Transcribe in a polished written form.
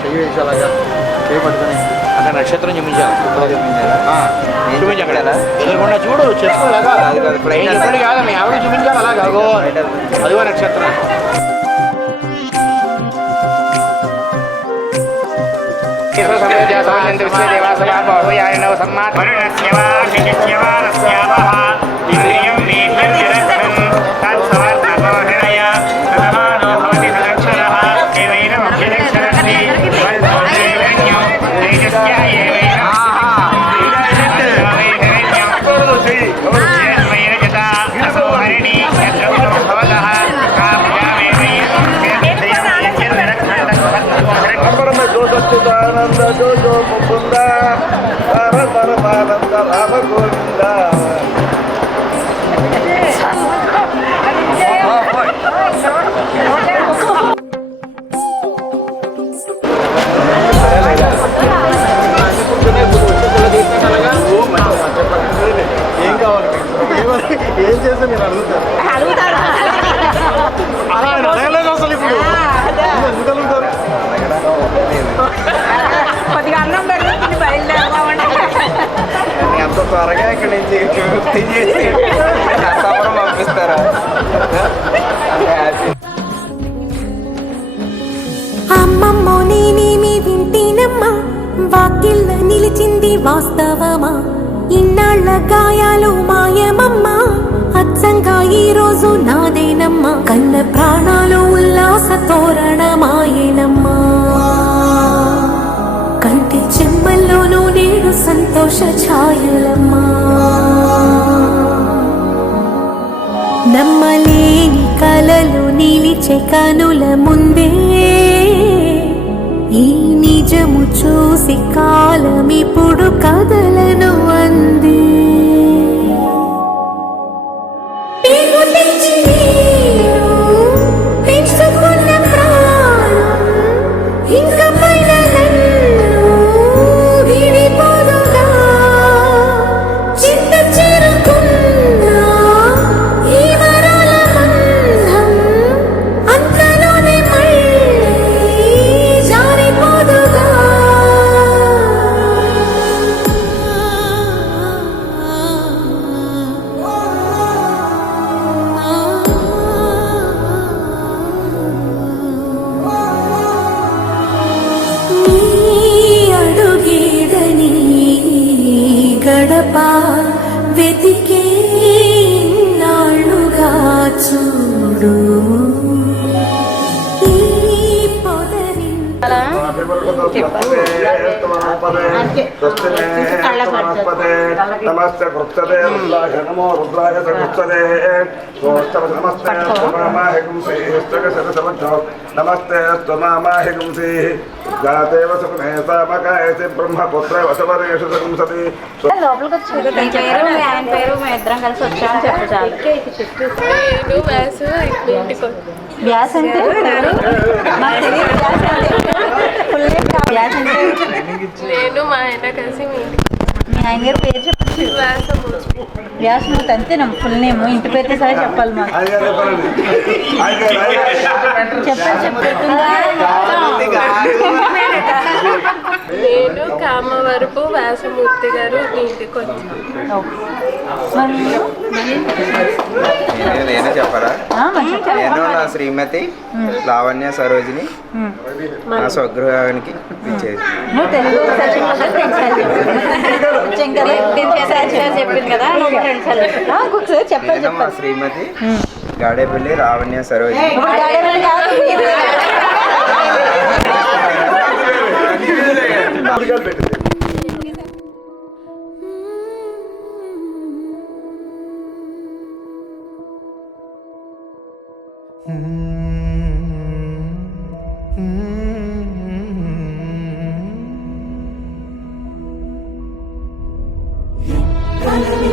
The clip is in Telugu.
చెయ్యి వేసి అలాగా చేయి పట్టుకొని అంటే నక్షత్రం చూపించాలి చూపించి అక్కడ ఎదురుకుండా చూడు చేసుకోలేగా ఎప్పుడు కాదు మీ ఆవిడ చూపించాలి అలాగా అదిగో నక్షత్రం ఆనంద జోజో ముకుంద పరమానంద రామ గోవింద. ఏం కావాలి ఏం చేస్తే నేను అడుగుతాను అలా అడగలేదు అసలు ఇప్పుడు ఎందుకు అడుగుతారు కొద్దిగా అన్నం పెట్టి బయలుదేరదామంటే అంత త్వరగా ఇక్కడ నుంచి వృత్తి చేసి నర్సాపురం పంపిస్తారా? అమ్మమ్మో నేనేమి వింటేనమ్మా, వాకిళ్ళ నిలిచింది వాస్తవమా, ఇన్నాళ్ళ గాయాలు మాయమమ్మా, అచ్చంగా ఈ రోజు నాదేనమ్మా, కన్న ప్రాణాలు ఉల్లాస తోరణమాయేనమ్మా, కంటి చెమ్మల్లోనూ నేడు సంతోష ఛాయలమ్మా, నమ్మలేని కలలు నిలిచే కనుల ముందే ఈ నిజము చూసి కాలమిప్పుడు కదలను అంది. పెంచుకున్న ప్రాణం ఇంక పైన నన్ను విడిపోదుగా, చింత చేరుకున్న ఈ వరాల బంధం అంతలోనే మళ్ళీ జారిపోదుగా. అడుగేదని గడప వెతికే నాళ్ళుగా చూడు ఈ పొదరి నమస్తే కృత్యతే రుద్రాయ నమో రుద్రాయ కృత్యతే నమస్తే స్తోమామాహి గుంసి నమస్తే స్తోమామాహి గుంసి జాతేవ సుఖమే సామకాయసి బ్రహ్మపుత్ర వశవరేషు సంసతి. లోపలికి వచ్చి ఆయన పేరు మేము ఇద్దరం కలిసి వచ్చామని చెప్పు చాలు. వ్యాస్ అంటే మాకు తెలియదు. వ్యాస్ అంటే నేను మా ఆయన కలిసి మీ ఆయన గారి పేరు చెప్పచ్చు. వ్యాసమూర్తి అంతేనా ఫుల్ నేమ్, ఇంటి పేరు సరే చెప్పాలి మాకు. నేను కామవరపు వ్యాసమూర్తి గారు మీ ఇంటికి వచ్చాను. నేనే చెప్పరా? నేను నా శ్రీమతి లావణ్య సరోజిని నా స్వగృహానికి ఇచ్చేది. నువ్వు తెలుగు చెప్పింది కదా, ఒకసారి చెప్పాలి. నేను మా శ్రీమతి గాడేపల్లి లావణ్య సరోజిని. కలలి